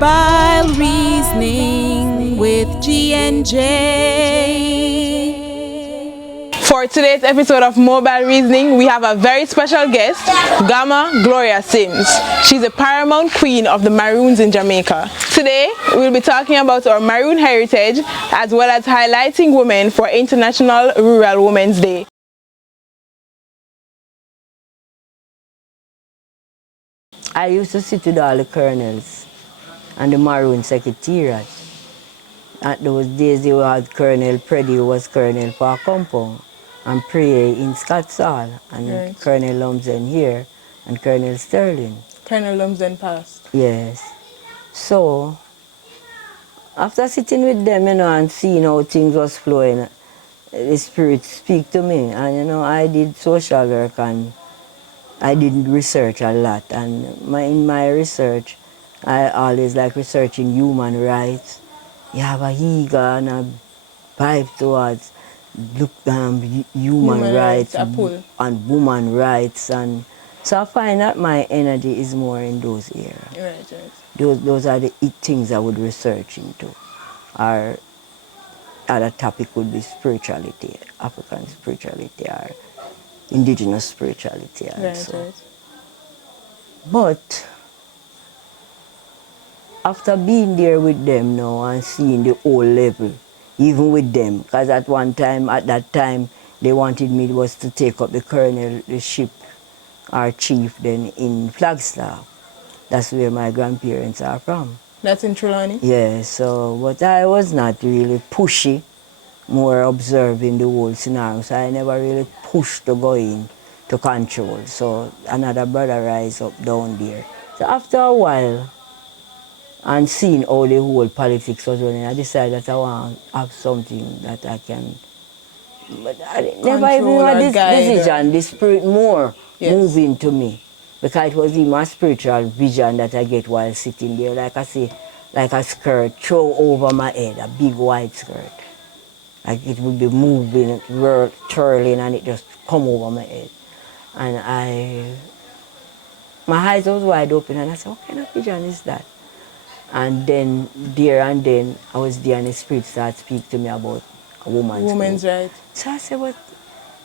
Mobile Reasoning with G&J. For today's episode of Mobile Reasoning, we have a very special guest, Gaama Gloria Simms. She's a Paramount Queen of the Maroons in Jamaica. Today, we'll be talking about our Maroon heritage as well as highlighting women for International Rural Women's Day. I used to sit with all the colonels and the Maroon secretariat. At those days, they had Colonel Preddy, who was colonel for a compound, and Prey in Scott's Hall, and Right. Colonel Lumsden here, and Colonel Sterling. Colonel Lumsden passed. Yes. So, after sitting with them, and seeing how things was flowing, the spirit speak to me. And, I did social work and I did research a lot. And in my research, I always like researching human rights. You have a eager and a vibe towards human rights and woman rights. And so I find that my energy is more in those areas. Right. Those are the things I would research into. Our other topic would be spirituality, African spirituality, or Indigenous spirituality. Right. But after being there with them now and seeing the whole level, even with them, because at that time, they wanted me was to take up the colonelship or chief then in Flagstaff. That's where my grandparents are from. That's in Trelawney? Yeah, but I was not really pushy, more observing the whole scenario, so I never really pushed to go in to control. So another brother rise up down there. So after a while, and seeing how the whole politics was running, I decided that I want to have something that I can, but I never even had this decision, the spirit more moving to me. Because it was in my spiritual vision that I get while sitting there, like I say, like a skirt throw over my head, a big white skirt. Like it would be moving, twirling, and it just come over my head. And my eyes was wide open, and I said, what kind of vision is that? And then, I was there, and the spirit started speaking to me about a woman's right. So I said, what?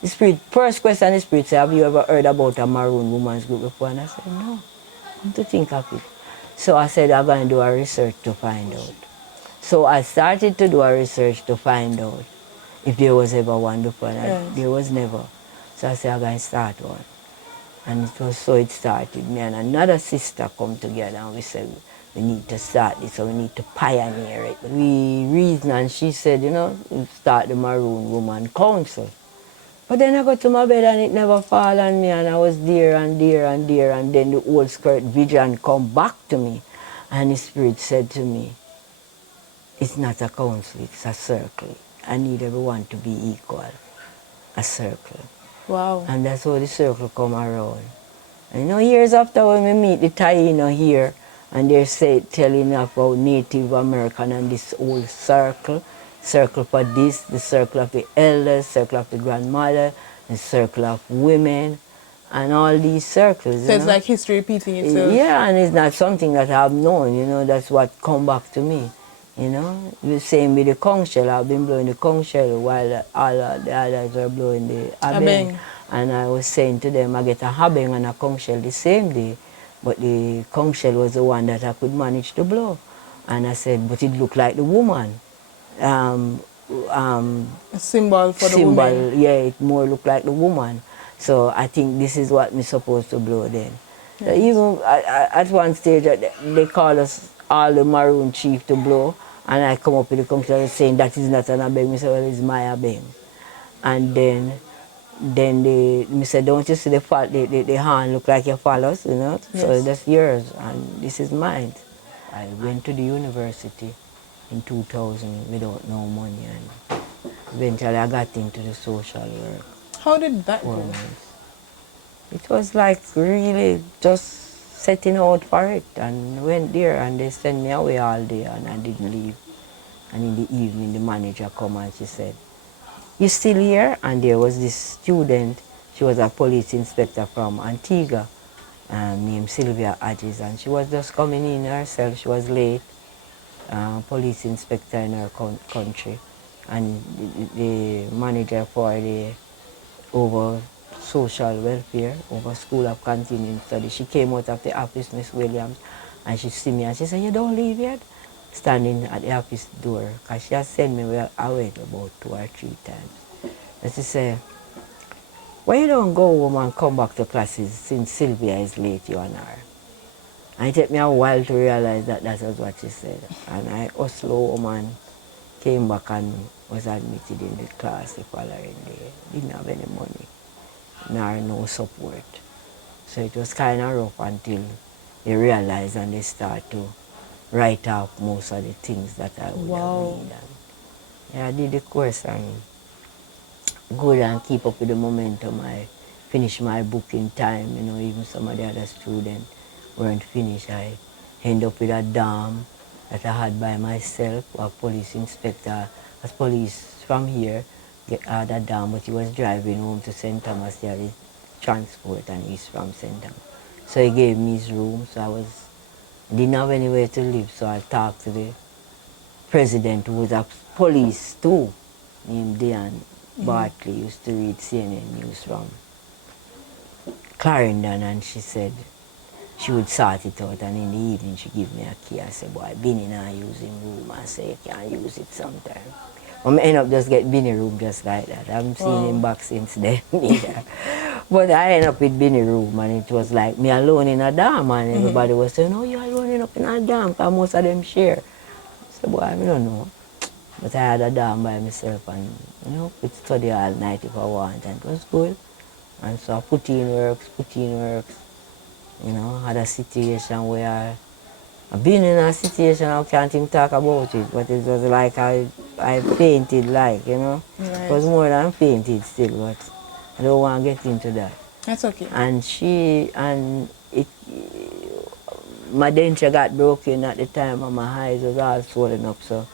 The spirit, first question the spirit said, have you ever heard about a Maroon woman's group before? And I said, no, come to think of it. So I said, I'm going to do a research to find out. So I started to do a research to find out if there was ever one before. And there was never. So I said, I'm going to start one. And it started. Me and another sister come together, and we said, we need to start this, so we need to pioneer it. We reasoned, and she said, start the Maroon Woman Council. But then I got to my bed and it never fall on me, and I was there, and then the old skirt vision come back to me, and the spirit said to me, it's not a council, it's a circle. I need everyone to be equal, a circle. Wow. And that's how the circle come around. And years after when we meet the Taino here, and they're telling about Native American and this whole circle for this, the circle of the elders, circle of the grandmother, the circle of women, and all these circles. So it's like history repeating itself. Yeah, and it's not something that I've known, that's what come back to me. The same with the conch shell. I've been blowing the conch shell while all the others were blowing the habeng. And I was saying to them, I get a habeng and a conch shell the same day, but the conch shell was the one that I could manage to blow. And I said, but it looked like the woman. A symbol for the woman. Yeah, it more looked like the woman. So I think this is what we're supposed to blow then. Yes. So even at one stage, they call us all the Maroon chief to blow, and I come up with the conclusion saying that is not an abeng. I said, well, it's my abeng. And then they said, don't you see the hand look like your follows, Yes. So that's yours, and this is mine. I went to the university in 2000 without no money, and eventually I got into the social work. How did that go? It was like really just setting out for it, and went there, and they sent me away all day, and I didn't leave. And in the evening the manager come and she said, you still here? And there was this student, she was a police inspector from Antigua, named Sylvia Adges, and she was just coming in herself. She was late, police inspector in her country, and the manager for the over social welfare, over school of continuing study. She came out of the office, Miss Williams, and she see me and she said, "You don't leave yet?" Standing at the office door, because she has sent me away about 2 or 3 times. And she said, "Why you don't go home and come back to classes since Sylvia is late, you and her?" And it took me a while to realize that that was what she said. And I hustled home and came back and was admitted in the class the following day. Didn't have any money, nor no support. So it was kind of rough until they realized and they start to write off most of the things that I would have needed. Yeah, I did the course and good and keep up with the momentum. I finished my book in time, you know, even some of the other students weren't finished. I ended up with a dam that I had by myself, a police inspector, as police from here, had a dam, but he was driving home to St. Thomas, there is transport and he's from St. Thomas. So he gave me his room, so I didn't have anywhere to live, so I talked to the president who was a police too, named Diane Bartley, used to read CNN News from Clarendon, and she said she would sort it out, and in the evening she gave me a key. I said, "Boy, Binny not using room." I said, "You can't use it sometime." I end up just get Binny room just like that. I haven't seen him back since then either. But I ended up with Binny room, and it was like me alone in a dorm, and everybody was saying, "Oh, you're alone up in a dorm," because most of them share. So, boy, I don't know. But I had a dorm by myself, and you know, could study all night if I want, and it was good. And so I put in works, you know, had a situation where I've been in a situation I can't even talk about it, but it was like I fainted, like, you know. Right. It was more than fainted still, but I don't want to get into that. That's okay. And my denture got broken at the time and my eyes was all swollen up, so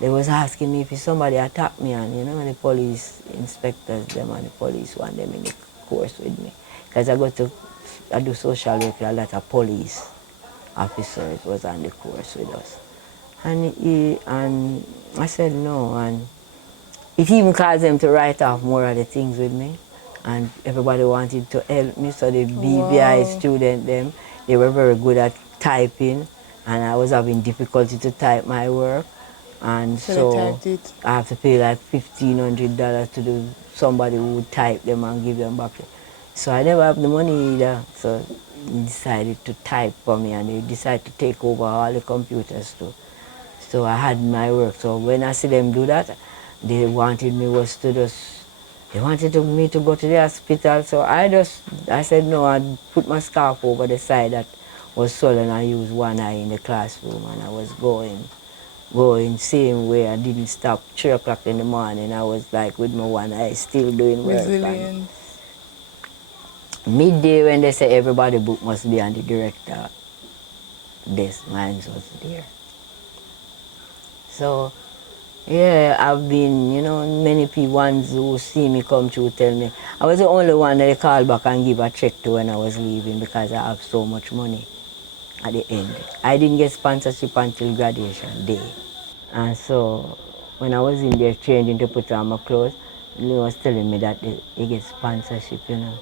they was asking me if somebody attacked me, and you know, the police inspectors, them and the police want them in the course with me. Because I do social work, a lot of police officers was on the course with us. And I said no, and it even caused them to write off more of the things with me. And everybody wanted to help me, so the BBI student, they were very good at typing, and I was having difficulty to type my work. And so I have to pay like $1,500 to somebody who would type them and give them back. So I never have the money either. So they decided to type for me, and they decided to take over all the computers too. So I had my work. So when I see them do that, they wanted me me to go to the hospital. So I said no, I'd put my scarf over the side that was swollen. I used one eye in the classroom, and I was going same way. I didn't stop 3 o'clock in the morning. I was like with my one eye still doing work. Resilient. Midday when they say everybody book must be on the director desk, mine was there. So yeah, I've been, you know, many people ones who see me come through tell me I was the only one that they called back and give a check to when I was leaving, because I have so much money at the end. I didn't get sponsorship until graduation day. And so when I was in there changing to put on my clothes, they was telling me that they get sponsorship, you know.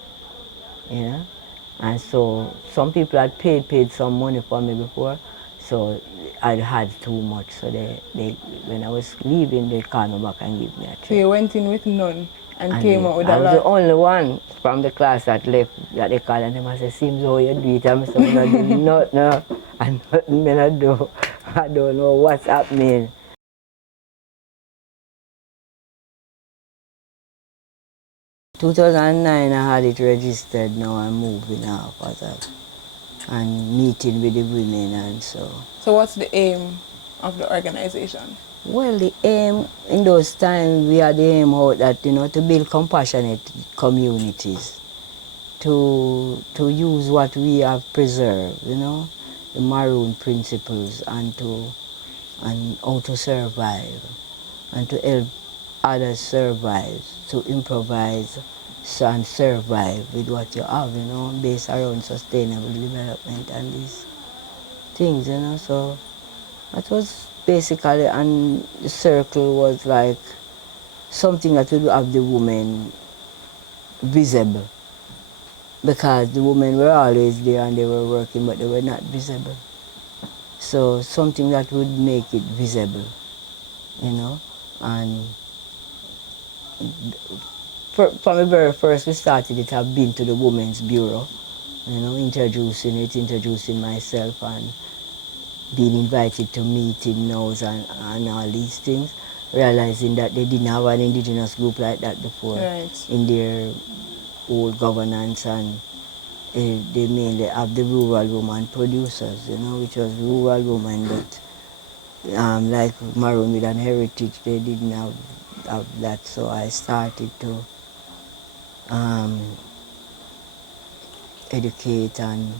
And so some people had paid some money for me before, so I had too much. So they when I was leaving, they called me back and gave me a check. So you went in with none and came out with a lot? I was the only one from the class that left, that they called, and they said, "Simms, how you do it?" I said, "I do nothing, no. And nothing I do. I don't know what's happening." 2009 I had it registered. Now I'm moving off and meeting with the women, and so. So what's the aim of the organization? Well, the aim in those times, we had the aim out that, you know, to build compassionate communities, to use what we have preserved, you know, the Maroon principles, and how to survive, and to help others survive, to improvise and survive with what you have, you know, based around sustainable development and these things, you know. So that was basically, and the circle was like something that would have the women visible, because the women were always there and they were working, but they were not visible. So something that would make it visible, you know. And from the very first we started it, I've been to the Women's Bureau, you know, introducing myself and being invited to meetings and all these things, realizing that they didn't have an indigenous group like that before in their old governance, and they mainly have the rural woman producers, you know, which was rural women, but like Maroon with an heritage, they didn't have that. So I started to educate and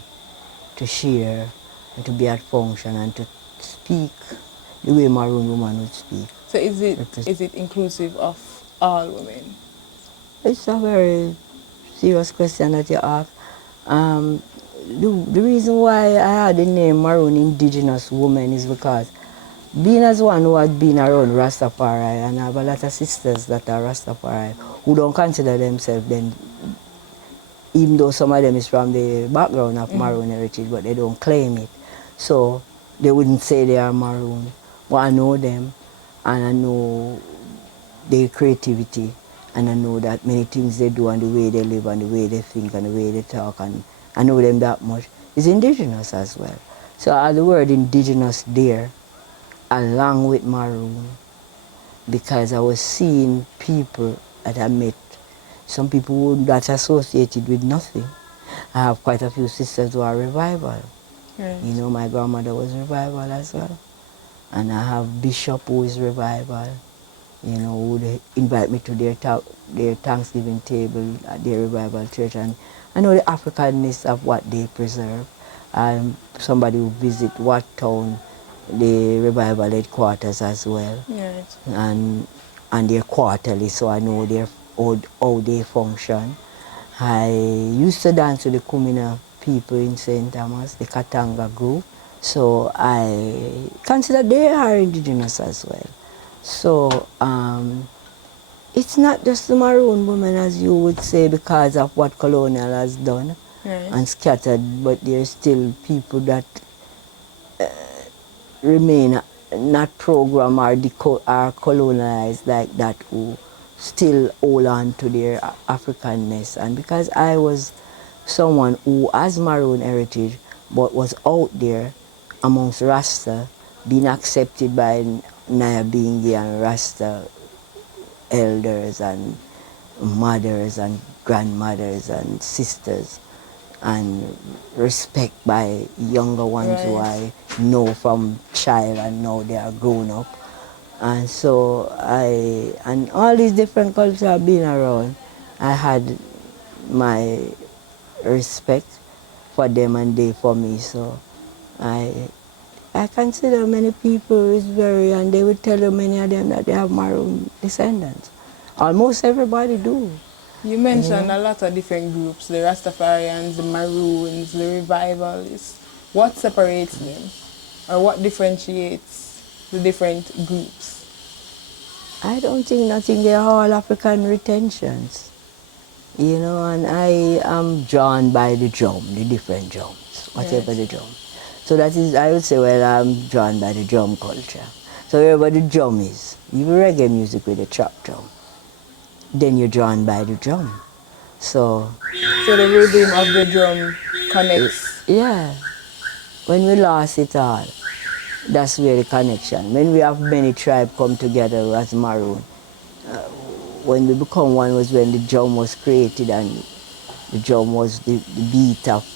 to share and to be at function and to speak the way Maroon woman would speak. So is it inclusive of all women? It's a very serious question that you ask. The reason why I had the name Maroon Indigenous Woman is because being as one who had been around Rastafari, and I have a lot of sisters that are Rastafari who don't consider themselves then, even though some of them is from the background of Maroon heritage, but they don't claim it. So they wouldn't say they are Maroon. But I know them, and I know their creativity, and I know that many things they do and the way they live and the way they think and the way they talk, and I know them that much, is indigenous as well. So I had the word indigenous there along with Maroon, because I was seeing people that I met, some people who that's associated with nothing. I have quite a few sisters who are revival. Right. You know, my grandmother was revival as well. And I have Bishop who is revival, you know, who would invite me to their Thanksgiving table at their revival church. And I know the Africanness of what they preserve. Somebody who visit Wat Town, the revival headquarters as well. Right. And their quarterly, so I know how they function. I used to dance with the Kumina people in St. Thomas, the Katanga group. So I consider they are indigenous as well. So it's not just the Maroon women, as you would say, because of what colonial has done and scattered, but there's still people that remain not programmed or colonized like that, who still hold on to their Africanness. And because I was someone who has Maroon heritage but was out there amongst Rasta, being accepted by Nyabingi and Rasta elders and mothers and grandmothers and sisters, and respect by younger ones who I know from child and now they are grown up. And so and all these different cultures I've been around, I had my respect for them and they for me. So I consider many people is very, and they would tell you many of them that they have Maroon descendants. Almost everybody do. You mentioned a lot of different groups, the Rastafarians, the Maroons, the Revivalists. What separates them? Or what differentiates the different groups? I don't think nothing, they're all African retentions. You know, and I am drawn by the drum, the different drums, whatever the drum. So that is, I would say, well, I'm drawn by the drum culture. So wherever the drum is, even reggae music with a trap drum, then you're drawn by the drum. So the rhythm of the drum connects. Yeah. When we lost it all, that's where the connection. When we have many tribes come together as Maroon, when we become one was when the drum was created, and the drum was the beat of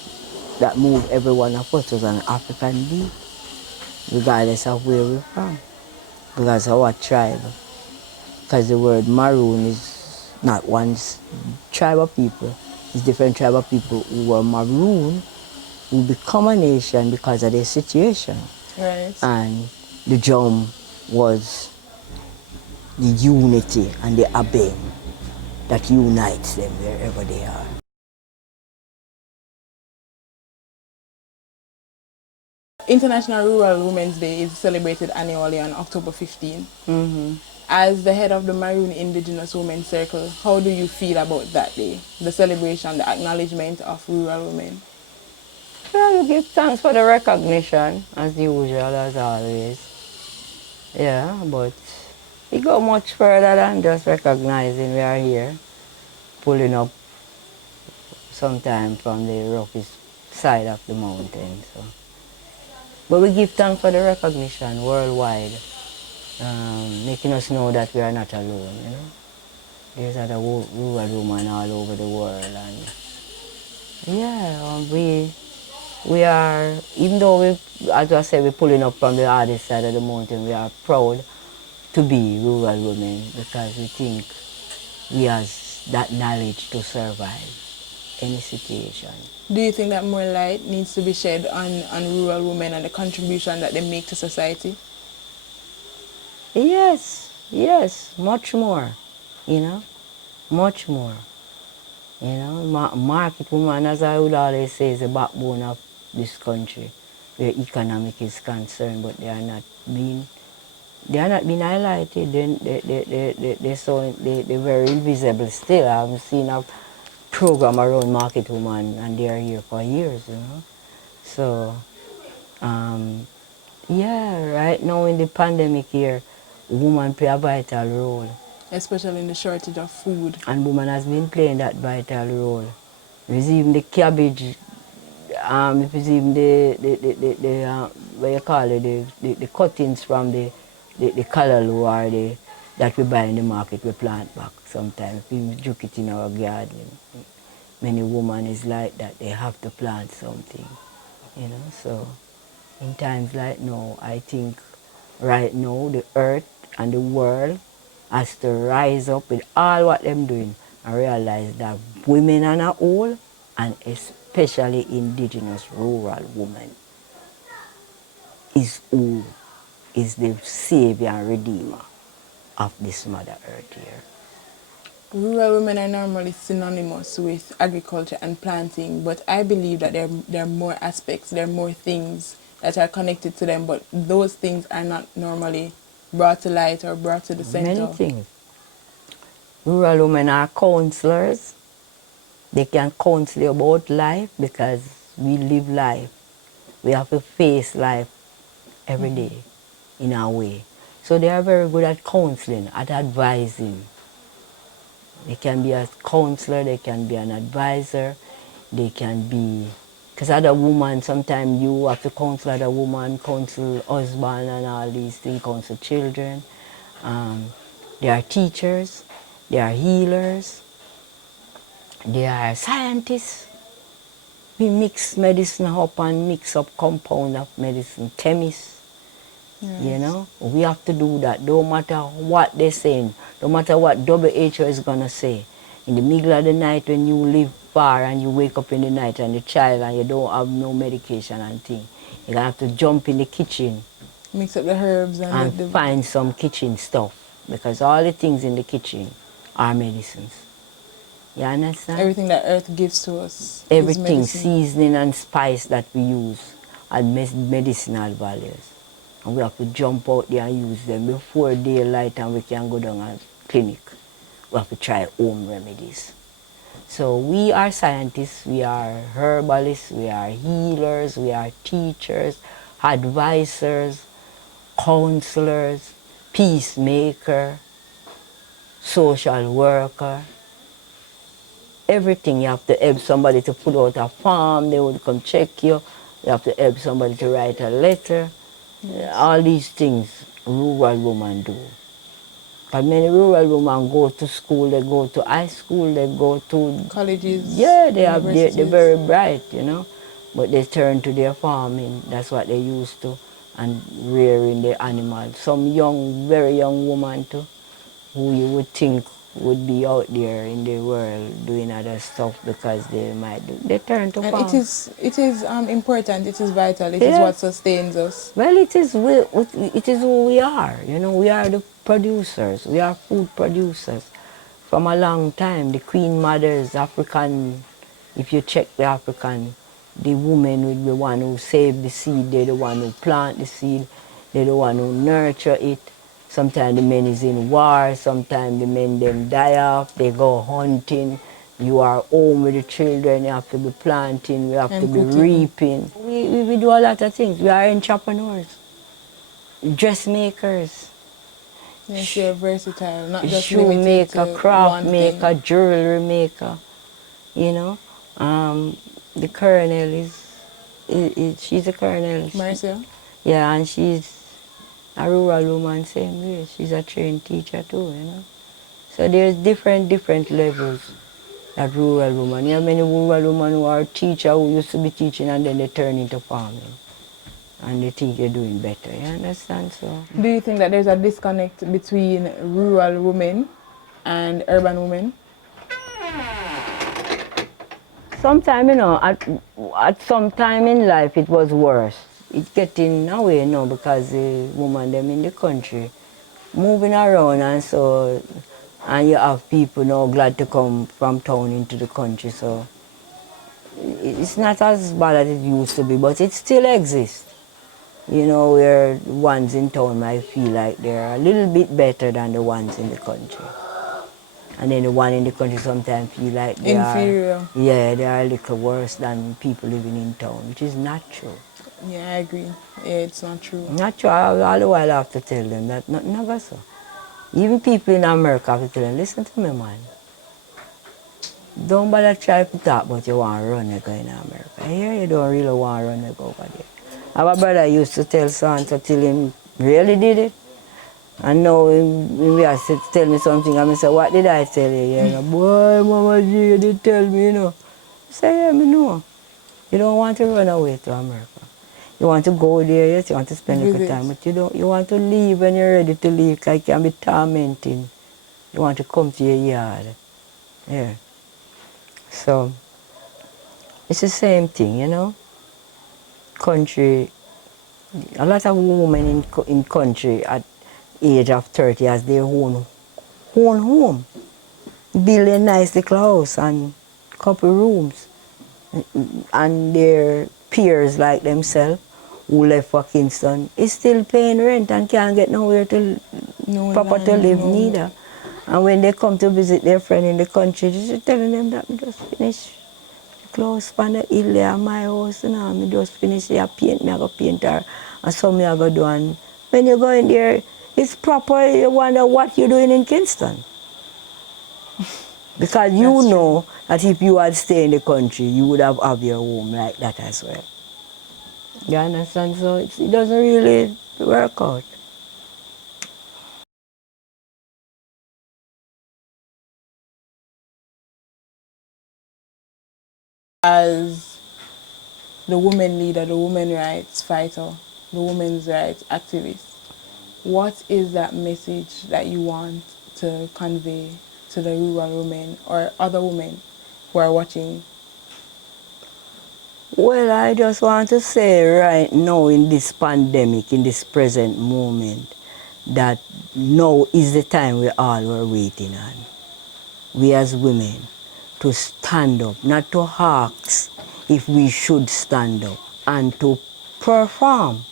that moved every one of us, was an African beat, regardless of where we're from, because of what tribe. Because the word Maroon is not one tribe of people, it's different tribe of people who were Maroon, who become a nation because of their situation. Right. And the drum was the unity and the obeying. that unites them wherever they are. International Rural Women's Day is celebrated annually on October 15. As the head of the Maroon Indigenous Women's Circle, how do you feel about that day? The celebration, the acknowledgement of rural women? Well, we give thanks for the recognition, as usual, as always. Yeah, but we go much further than just recognizing we are here, pulling up sometime from the roughest side of the mountain. So. But we give thanks for the recognition worldwide, making us know that we are not alone, you know. There's other rural women all over the world, and yeah, we are, even though we, as I said, we're pulling up from the other side of the mountain, we are proud to be rural women because we think we have that knowledge to survive any situation. Do you think that more light needs to be shed on rural women and the contribution that they make to society? Yes, yes, much more, you know, much more. You know, market woman, as I would always say, is the backbone of this country, where economic is concerned, but they are not being highlighted. They're very invisible still. I haven't seen a program around market woman, and they are here for years, you know. So, yeah, right now in the pandemic here, women play a vital role. Especially in the shortage of food. And woman has been playing that vital role. It's even the cabbage, it's even the what you call it, the cuttings from the callaloo or that we buy in the market, we plant back sometimes. We juke it in our garden. Many women is like that, they have to plant something, you know. So in times like now, I think right now the earth and the world has to rise up with all what them doing and realize that women on a whole, and especially indigenous rural women, is who is the savior and redeemer of this Mother Earth here. Rural women are normally synonymous with agriculture and planting, but I believe that there are more aspects, there are more things that are connected to them, but those things are not normally brought to light or brought to the center. Many things. Rural women are counselors. They can counsel you about life because we live life. We have to face life every day in our way. So they are very good at counseling, at advising. They can be a counselor, they can be an advisor, they can be, because other women, sometimes you have to counsel other woman, counsel husband and all these things, counsel children. They are teachers, they are healers, they are scientists. We mix medicine up and mix up compound of medicine, chemists. Yes. You know, we have to do that, no matter what they're saying, no matter what WHO is going to say. In the middle of the night when you live far and you wake up in the night and the child and you don't have no medication and thing, you have to jump in the kitchen. Mix up the herbs and find some kitchen stuff, because all the things in the kitchen are medicines. You understand? Everything that earth gives to us. Everything, seasoning and spice that we use has medicinal values. And we have to jump out there and use them before daylight and we can go down a clinic. We have to try home remedies. So we are scientists, we are herbalists, we are healers, we are teachers, advisors, counselors, peacemaker, social worker. Everything. You have to help somebody to put out a farm, they would come check you. You have to help somebody to write a letter. All these things rural women do. But many rural women go to school, they go to high school, they go to colleges. Yeah, they're very bright, you know. But they turn to their farming, that's what they used to, and rearing the animals. Some young, very young woman too, who you would think would be out there in the world doing other stuff because they might do. They turn to farm. It is important, it is vital, it is what sustains us. Well, it is who we are, you know, we are the producers, we are food producers. from a long time. The queen mothers, African, if you check the African, the woman will be the one who save the seed, they're the one who plant the seed, they're the one who nurture it. Sometimes the men is in war, sometimes the men them die off, they go hunting. You are home with the children, you have to be planting, we have And to be cooking. reaping. We do a lot of things. We are entrepreneurs, dressmakers, Yes, you're versatile, not just limited shoemaker, to craft one maker, thing. jewelry maker, you know. The colonel she's a colonel. Marcia? Yeah, and she's a rural woman, same way. She's a trained teacher too, you know. So there's different levels that rural woman. You have many rural women who are teacher who used to be teaching and then they turn into farming. And they think they're doing better, you understand? So Do you think that there's a disconnect between rural women and urban women? sometime, you know, at some time in life it was worse. It's getting away now because the woman them in the country moving around and you have people now glad to come from town into the country, so it's not as bad as it used to be, but it still exists. You know, where the ones in town might feel like they're a little bit better than the ones in the country. And then the one in the country sometimes feel like they Inferior. they are a little worse than people living in town, which is not true. Yeah, I agree. Yeah, it's not true. Not true. All the while I have to tell them that never so. Even people in America have to tell them, listen to me, man. Don't bother try to talk about you want to run and go in America. Here you don't really want to run and go over there. Our brother used to tell son to tell him really did it. And now he has to tell me something and I say, what did I tell you? You know, boy, Mama G, you did tell me, you know. I say, yeah, me know. You don't want to run away to America. You want to go there, yes, you want to spend a good time, but you want to leave when you're ready to leave, like you can be tormenting. You want to come to your yard. Yeah. So, it's the same thing, you know. Country, a lot of women in country at age of 30 has their own home. Build a nice little house and couple rooms. And their peers like themselves who left for Kingston is still paying rent and can't get nowhere to proper to live neither. And when they come to visit their friend in the country, they're telling them that we just finished close on the hill there, my house, you know, I just finished here paint, me I go paint her, and some me I go do. And when you go in there, it's proper, you wonder what you're doing in Kingston. Because you know that if you had stayed in the country, you would have your home like that as well. You understand? So it doesn't really work out. As the woman leader, the woman rights fighter, the women's rights activist, what is that message that you want to convey to the rural women or other women who are watching? Well, I just want to say right now in this pandemic, in this present moment, that now is the time we all were waiting on. We as women, to stand up, not to ask if we should stand up, and to perform.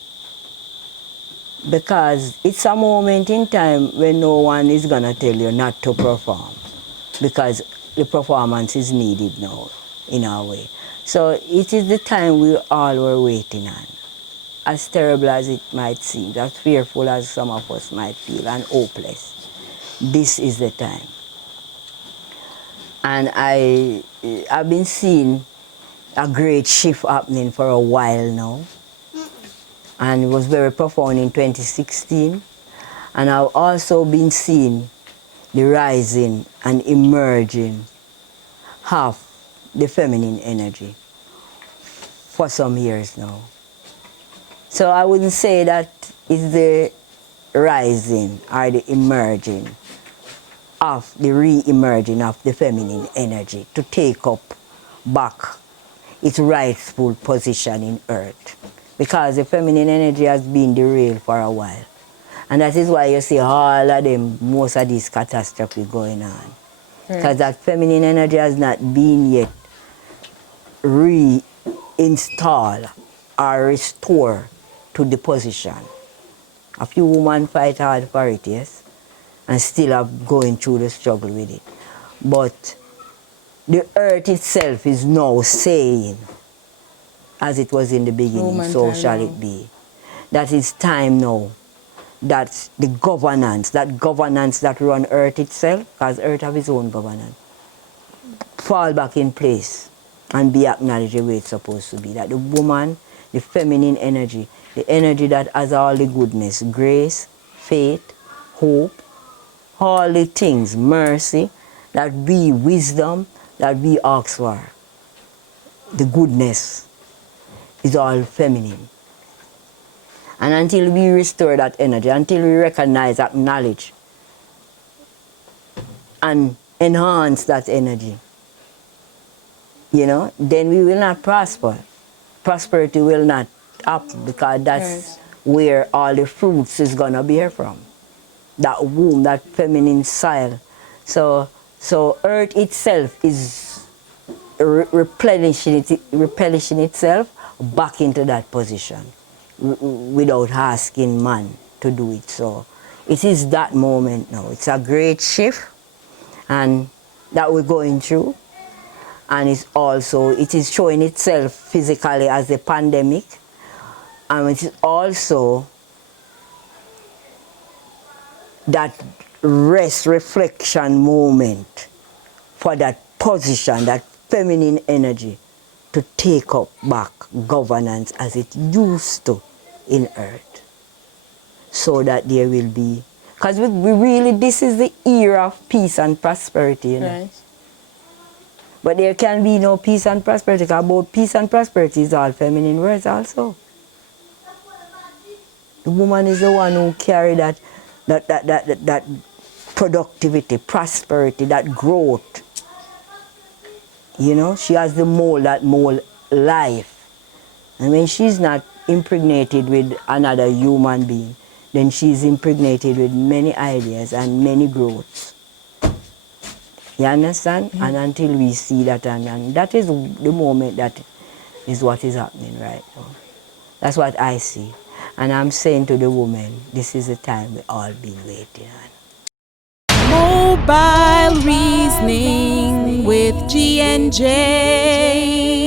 Because it's a moment in time when no one is going to tell you not to perform, because the performance is needed now in our way. So it is the time we all were waiting on. As terrible as it might seem, as fearful as some of us might feel, and hopeless, this is the time. And I've been seeing a great shift happening for a while now. And it was very profound in 2016. And I've also been seeing the rising and emerging of the feminine energy for some years now. So I wouldn't say that it's the rising or the emerging of the re-emerging of the feminine energy to take up back its rightful position in earth. Because the feminine energy has been derailed for a while. And that is why you see all of them, most of these catastrophes going on. because that feminine energy has not been yet reinstalled or restored to the position. A few women fight hard for it, yes, and still are going through the struggle with it. But the earth itself is now saying, as it was in the beginning, so shall it be. That it's time now that the governance that run earth itself, because earth have its own governance, fall back in place and be acknowledged the way it's supposed to be. That the woman, the feminine energy, the energy that has all the goodness, grace, faith, hope, all the things, mercy, that we, wisdom, that we ask for, the goodness is all feminine. And until we restore that energy, until we recognize, acknowledge, and enhance that energy, you know, then we will not prosper. Prosperity will not happen, because that's where all the fruits is gonna bear from. That womb, that feminine soil. So earth itself is replenishing itself back into that position without asking man to do it. So it is that moment now. It's a great shift and that we're going through. And it is showing itself physically as a pandemic, and it is also that rest reflection moment for that position, that feminine energy to take up back governance as it used to in earth, so that there will be, because we really, this is the era of peace and prosperity, you know. Right. But there can be no peace and prosperity, because about peace and prosperity is all feminine words also. The woman is the one who carry that productivity, prosperity, that growth. You know, she has the mold, that mold life. And when she's not impregnated with another human being, then she's impregnated with many ideas and many growths. You understand? Mm-hmm. And until we see that, and that is the moment that is what is happening right now. That's what I see. And I'm saying to the women, this is the time we all been waiting on. Mobile reasoning with G and J.